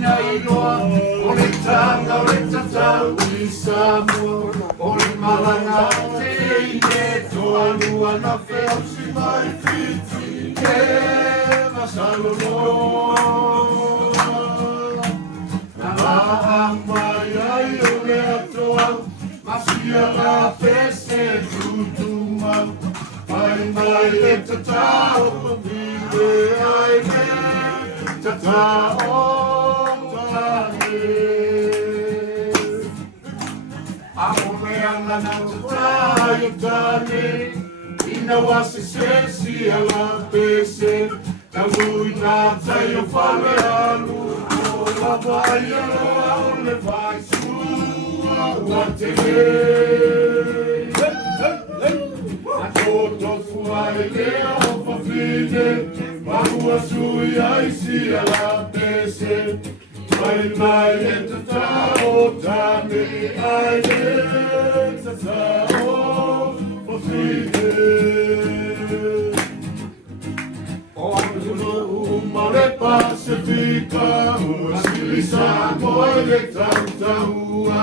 ina inoa o le tanga o le tatau i Samoa o le malanga te ine toa lua na whea si mai fiti ke masalo na maa mai ai o le atoa masia la pese tutuma mai le tatau pamile ai me tatau Aomeanga na tatai o tane Ina wase sesi ala pese Na lui na tai o whale alu O la vai aloa o le vai sua Ua te A toto fuai lea o whawhine Mahua sui aisi ala pese Mai e tatao tane ai e tatao o whine. O Anjulu Mare Pasifika Ua Silisa Moe le Tautaua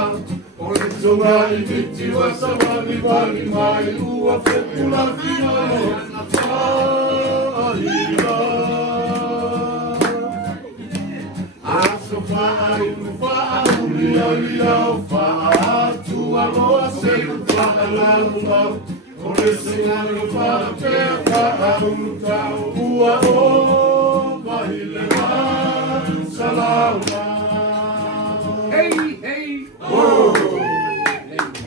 O le tonga I miti wa savani wali mai Ua whepula vina o na tahiga Aso whaai me whauri ali au whaatu aloa se whaalalunga O le singano whaapea whaarunu tau Ua o mahile wa salauma Hey, hey, oh